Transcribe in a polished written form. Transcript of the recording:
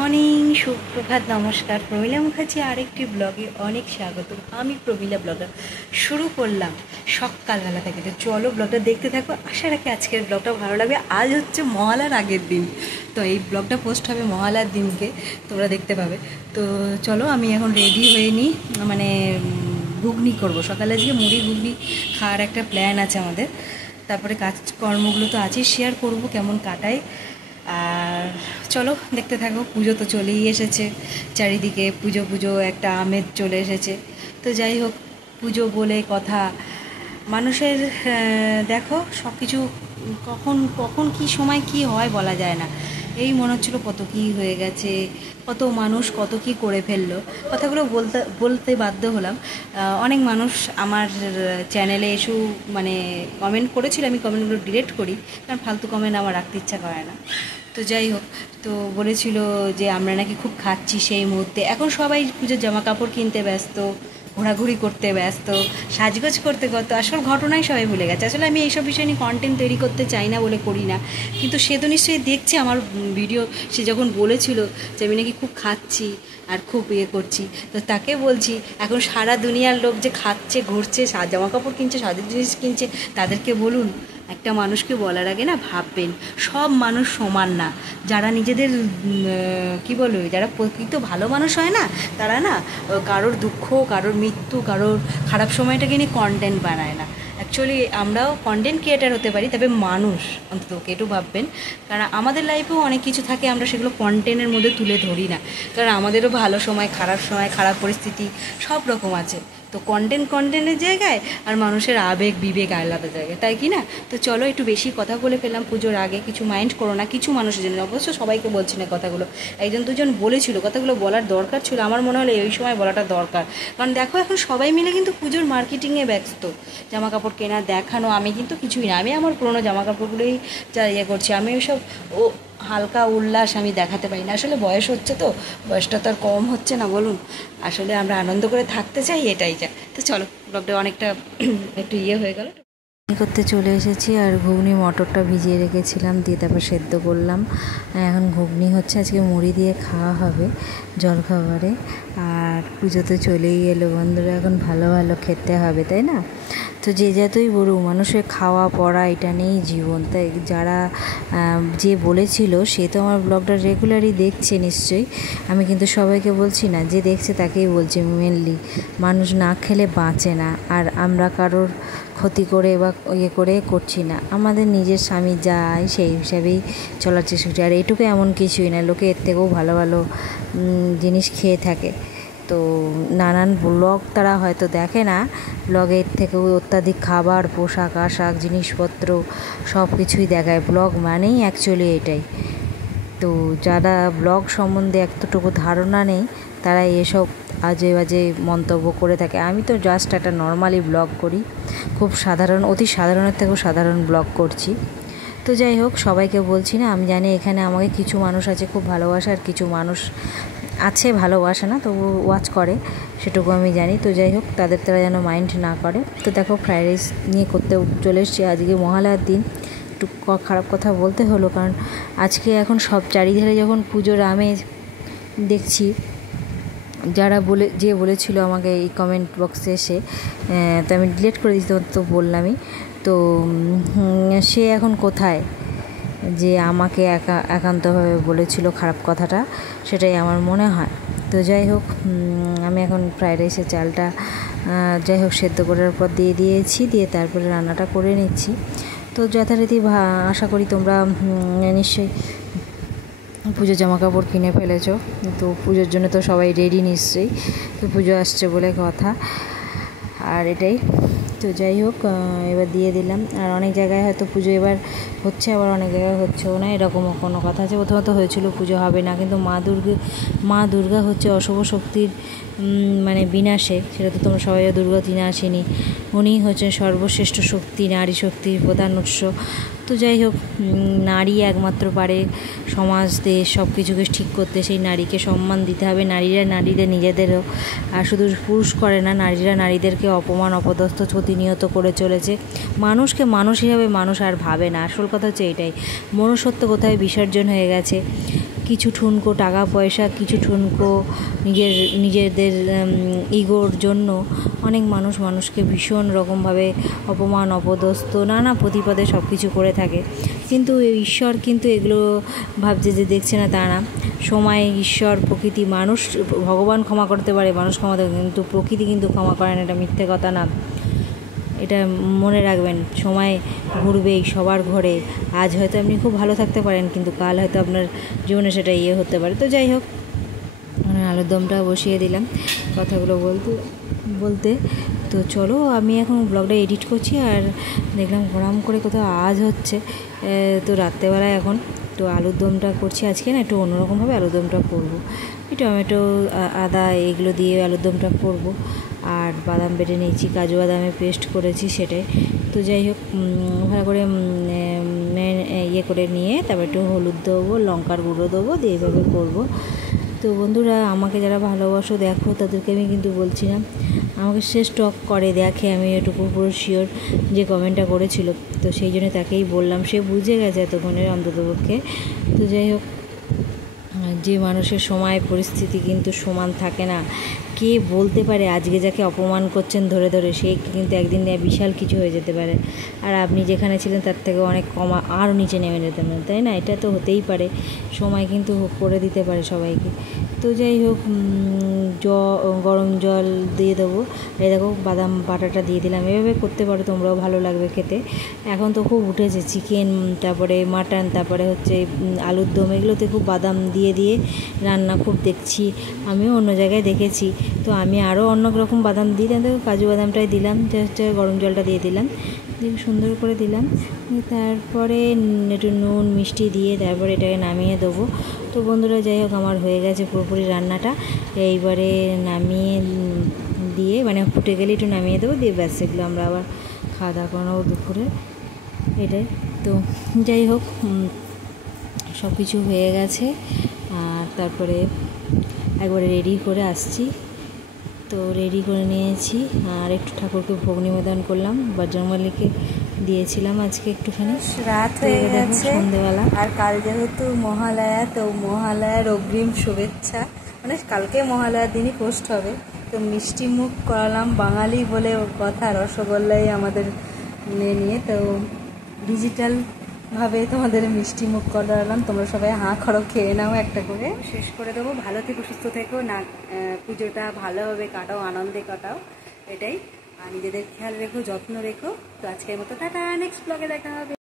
Morning, সুপ্রভাত, নমস্কার। প্রমিলা মুখার্জি আরেকটি ব্লগে অনেক স্বাগত। আমি প্রমিলা ব্লগার শুরু করলাম সকালবেলা থেকে। তো চলো ব্লগটা দেখতে থাকো। আশা রাখি আজকের ব্লগটা ভালো লাগবে। আজ হচ্ছে মহালয়ার আগের দিন, তো এই ব্লগটা পোস্ট হবে মহালয়ার দিনকে, তোমরা দেখতে পাবে। তো চলো আমি এখন রেডি হয়ে নিই, মানে ঘুগনি করবো সকালে। আজকে মুড়ি ঘুগনি খাওয়ার একটা প্ল্যান আছে আমাদের। তারপরে কাজকর্মগুলো তো আছেই, শেয়ার করবো কেমন কাটাই। আর চলো দেখতে থাকো। পুজো তো চলেই এসেছে, চারিদিকে পুজো পুজো একটা আমেজ চলে এসেছে। তো যাই হোক, পুজো বলে কথা, মানুষের দেখো সব কিছু কখন কখন কী সময় কি হয় বলা যায় না। এই মনে হচ্ছিলো কত কী হয়ে গেছে, কত মানুষ কত কী করে ফেললো। কথাগুলো বলতে বাধ্য হলাম। অনেক মানুষ আমার চ্যানেলে এসেও মানে কমেন্ট করেছিল, আমি কমেন্টগুলো ডিলিট করি, কারণ ফালতু কমেন্ট আমার রাখতে ইচ্ছা করে না। তো যাই হোক, তো বলেছিল যে আমরা নাকি খুব খাচ্ছি সেই মুহূর্তে। এখন সবাই পুজোর জামা কাপড় কিনতে ব্যস্ত, ঘোরাঘুরি করতে ব্যস্ত, সাজগোজ করতে করতে আসল ঘটনাই সবাই ভুলে গেছে। আসলে আমি এইসব বিষয় নিয়ে কন্টেন্ট তৈরি করতে চাই না বলে করি না, কিন্তু সে তো নিশ্চয়ই দেখছে আমার ভিডিও। সে যখন বলেছিল যে আমি নাকি খুব খাচ্ছি আর খুব করছি, তো তাকে বলছি এখন সারা দুনিয়ার লোক যে খাচ্ছে, ঘুরছে, জামা কাপড় কিনছে, সাজের জিনিস কিনছে, তাদেরকে বলুন। একটা মানুষকে বলার আগে না ভাববেন, সব মানুষ সমান না। যারা নিজেদের কি বলবে, যারা প্রকৃত ভালো মানুষ হয় না, তারা না কারোর দুঃখ, কারোর মৃত্যু, কারোর খারাপ সময়টাকে নিয়ে কন্টেন্ট বানায় না। অ্যাকচুয়ালি আমরাও কন্টেন্ট ক্রিয়েটার হতে পারি, তবে মানুষ অন্তত একটু ভাববেন। কারণ আমাদের লাইফেও অনেক কিছু থাকে, আমরা সেগুলো কন্টেন্টের মধ্যে তুলে ধরি না, কারণ আমাদেরও ভালো সময়, খারাপ পরিস্থিতি সব রকম আছে। তো কন্টেন্টের জায়গায় আর মানুষের আবেগ বিবেক আলাদা জায়গায়, তাই কি না? তো চলো, একটু বেশি কথা বলে ফেললাম পুজোর আগে, কিছু মাইন্ড করো না। কিছু মানুষের জন্য, অবশ্য সবাইকে বলছি না কথাগুলো, একজন দুজন বলেছিল কথাগুলো বলার দরকার ছিল। আমার মনে হলো এই সময় বলাটা দরকার, কারণ দেখো এখন সবাই মিলে কিন্তু পুজোর মার্কেটিংয়ে ব্যস্ত, জামা কাপড় কেনা, দেখানো। আমি কিন্তু কিছুই না, আমি আমার পুরোনো জামা কাপড়গুলোই করছি। আমি ওইসব হালকা উল্লাস আমি দেখাতে পারি না। আসলে বয়স হচ্ছে, তো বয়সটা তো আর কম হচ্ছে না বলুন। আসলে আমরা আনন্দ করে থাকতে চাই, এটাই যা। তো চলো, ব্লগটা অনেকটা একটু হয়ে গেল। করতে চলে এসেছি, আর ঘুগনি মটরটা ভিজিয়ে রেখেছিলাম, দিয়ে তারপর সেদ্ধ করলাম। এখন ঘুগনি হচ্ছে, আজকে মুড়ি দিয়ে খাওয়া হবে জলখাবারে। আর পুজো তো চলেই এলো বন্ধুরা, এখন ভালো ভালো খেতে হবে, তাই না? তো যে যতই বলুক, মানুষের খাওয়া পড়া এটা নিয়েই জীবন। তাই যারা যে বলেছিল সে তো আমার ব্লগটা রেগুলারই দেখছে নিশ্চয়ই। আমি কিন্তু সবাইকে বলছি না, যে দেখছে তাকেই বলছি মেনলি। মানুষ না খেলে বাঁচে না, আর আমরা কারোর ক্ষতি করে বা করে করছি না। আমাদের নিজের স্বামী যায় সেই হিসাবেই চলার চেষ্টা করছি। আর এইটুকু এমন কিছুই না, লোকে এর থেকেও ভালো ভালো জিনিস খেয়ে থাকে। তো নানান ব্লগ তারা হয়তো দেখে না, ব্লগের থেকেও অত্যাধিক খাবার, পোশাক আশাক, জিনিসপত্র সব কিছুই দেখায়। ব্লগ মানেই অ্যাকচুয়ালি এটাই। তো যারা ব্লগ সম্বন্ধে এতটুকু ধারণা নেই, তারা এসব আজে বাজে মন্তব্য করে থাকে। আমি তো জাস্ট একটা নর্মালি ব্লগ করি, খুব সাধারণ, অতি সাধারণের থেকেও সাধারণ ব্লগ করছি। তো যাই হোক, সবাইকে বলছি না, আমি জানি এখানে আমাকে কিছু মানুষ আছে খুব ভালোবাসে, আর কিছু মানুষ আছে ভালোবাসে না, তবু ওয়াচ করে, সেটুকু আমি জানি। তো যাই হোক, তারা যেন মাইন্ড না করে। তো দেখো, ফ্রাইড রাইস নিয়ে করতে চলে এসেছি। আজকে মহালয়ার দিন, একটু খারাপ কথা বলতে হলো, কারণ আজকে এখন সব চারিধারে যখন পুজোর আমেজ দেখছি, যারা বলেছিল আমাকে এই কমেন্ট বক্সে এসে, তো আমি ডিলিট করে দিতে তো বললামই। তো সে এখন কোথায়, যে আমাকে একান্তভাবে বলেছিল খারাপ কথাটা, সেটাই আমার মনে হয়। তো যাই হোক, আমি এখন ফ্রাইড রাইসের চালটা যাই হোক সেদ্ধ করার পর দিয়ে দিয়েছি, দিয়ে তারপরে রান্নাটা করে নিচ্ছি। তো যথারীতি আশা করি তোমরা নিশ্চয়ই পুজোর জামা কাপড় কিনে ফেলেছো। তো পুজোর জন্য তো সবাই রেডি নিশ্চয়ই, তো পুজো আসছে বলে কথা, আর এটাই। তো যাই হোক, এবার দিয়ে দিলাম। আর অনেক জায়গায় হয়তো পুজো এবার হচ্ছে, আবার অনেক জায়গায় হচ্ছেও না, এরকমও কোনো কথা আছে। প্রথমত হয়েছিল পুজো হবে না, কিন্তু মা দুর্গা হচ্ছে অশুভ শক্তির মানে বিনাশে, সেটা তো তোমরা সবাই, দুর্গা তিনি আসেনি, উনি হচ্ছেন সর্বশ্রেষ্ঠ শক্তি, নারী শক্তির প্রধান উৎস। তো যাই হোক, নারী একমাত্র পারে সমাজ, দেশ সব কিছুকে ঠিক করতে। সেই নারীকে সম্মান দিতে হবে। নারীদের নিজেদেরও, আর শুধু পুরুষ করে না, নারীরা নারীদেরকে অপমান, অপদস্থ, প্রতিনিয়ত করে চলেছে। মানুষকে মানুষ হিসাবে মানুষ আর ভাবে না। আসল কথা হচ্ছে এটাই, মনুষ্যত্ব কোথায় বিসর্জন হয়ে গেছে। কিছু ঠুনকো টাকা পয়সা, কিছু ঠুনকো নিজেদের ইগোর জন্য অনেক মানুষকে ভীষণ রকমভাবে অপমান অপদস্থ নানা প্রতিপদে সব কিছু করে থাকে। কিন্তু ঈশ্বর কিন্তু এগুলো ভাবছে যে দেখছে না, তা না। সময়, ঈশ্বর, প্রকৃতি, মানুষ, ভগবান ক্ষমা করতে পারে, মানুষ ক্ষমা করে, কিন্তু প্রকৃতি কিন্তু ক্ষমা করে না। এটা মিথ্যে কথা না, এটা মনে রাখবেন। সময় ঘুরবেই সবার ঘরে। আজ হয়তো আপনি খুব ভালো থাকতে পারেন, কিন্তু কাল হয়তো আপনার জীবনে সেটা হতে পারে। তো যাই হোক, আলুর দমটা বসিয়ে দিলাম কথাগুলো বলতে। তো চলো, আমি এখন ব্লগটা এডিট করছি, আর দেখলাম গরম করে কোথাও আওয়াজ হচ্ছে। তো রাত্রেবেলায় এখন তো আলুর দমটা করছি আজকে না, একটু অন্যরকমভাবে আলুর দমটা করবো। টমেটো, আদা এগুলো দিয়ে আলুর দমটা করবো। আর বাদাম বেটে নিয়েছি, কাজু বাদামে পেস্ট করেছি সেটাই। তো যাই হোক, ভালো করে করে নিয়ে তারপর একটু হলুদ দেবো, লঙ্কার গুঁড়ো দেবো, দিয়ে এইভাবে করবো। তো বন্ধুরা, আমাকে যারা ভালোবাসো দেখো, তাদেরকে আমি কিন্তু বলছি না, আমাকে সে স্টক করে দেখে, আমি এটুকু পুরো শিওর যে কমেন্টটা করেছিল। তো সেই জন্য তাকেই বললাম, সে বুঝে গেছে এতক্ষণের অন্ততপক্ষে। তো যাই হোক, যে মানুষের সময় পরিস্থিতি কিন্তু সমান থাকে না। কে বলতে পারে আজকে যাকে অপমান করছেন ধরে সে কিন্তু একদিন বিশাল কিছু হয়ে যেতে পারে, আর আপনি যেখানে ছিলেন তার থেকে অনেক কম আরও নিচে নেমে যেতে পারেন, তাই না? এটা তো হতেই পারে, সময় কিন্তু করে দিতে পারে সবাইকে। তো যাই হোক, গরম জল দিয়ে দেবো। এই দেখো, বাদাম বাটাটা দিয়ে দিলাম। এভাবে করতে পারো তোমরাও, ভালো লাগবে খেতে। এখন তো খুব উঠেছে চিকেন, তারপরে মাটন, তারপরে হচ্ছে আলুর দম, এগুলোতে খুব বাদাম দিয়ে রান্না খুব দেখছি, আমিও অন্য জায়গায় দেখেছি। তো আমি আরও অন্য রকম বাদাম দিলাম, দেখো কাজু বাদামটাই দিলাম, জাস্ট গরম জলটা দিয়ে দিলাম, দিয়ে সুন্দর করে দিলাম। তারপরে একটু নুন মিষ্টি দিয়ে তারপরে এটাকে নামিয়ে দেবো। তো বন্ধুরা, যাই হোক, আমার হয়ে গেছে পুরোপুরি রান্নাটা। এইবারে নামিয়ে দিয়ে, মানে ফুটে গেলে একটু নামিয়ে দেবো, দিয়ে ব্যাস এগুলো আমরা আবার খাওয়া দাওয়া করানো দুপুরে, এটাই। তো যাই হোক, সব কিছু হয়ে গেছে, আর তারপরে একবারে রেডি করে আসছি। তো রেডি করে নিয়েছি, আর একটু ঠাকুরকে ভোগ নিবেদন করলাম, বজরংবলীকে দিয়েছিলাম আজকে একটুখানি। রাত হয়ে গেছে সন্ধ্যেবেলা, আর কাল যেহেতু মহালয়া, তো মহালয়ার অগ্রিম শুভেচ্ছা, মানে কালকে মহালয়ার দিনই পোস্ট হবে। তো মিষ্টি মুখ করালাম, বাঙালি বলে কথা, রসগোল্লাই আমাদের নিয়ে। তো ডিজিটালভাবে তোমাদের মিষ্টি মুখ করালাম, তোমরা সবাই হাঁ খড়ো খেয়ে নাও একটা করে, শেষ করে দেবো। ভালো থেকো, সুস্থ থেকো, না পুজোটা ভালোভাবে কাটাও, আনন্দে কাটাও, এটাই। আর নিজেদের খেয়াল রেখো, যত্ন রেখো। তো আজকের মতো টাটা, নেক্সট ব্লগে দেখা হবে।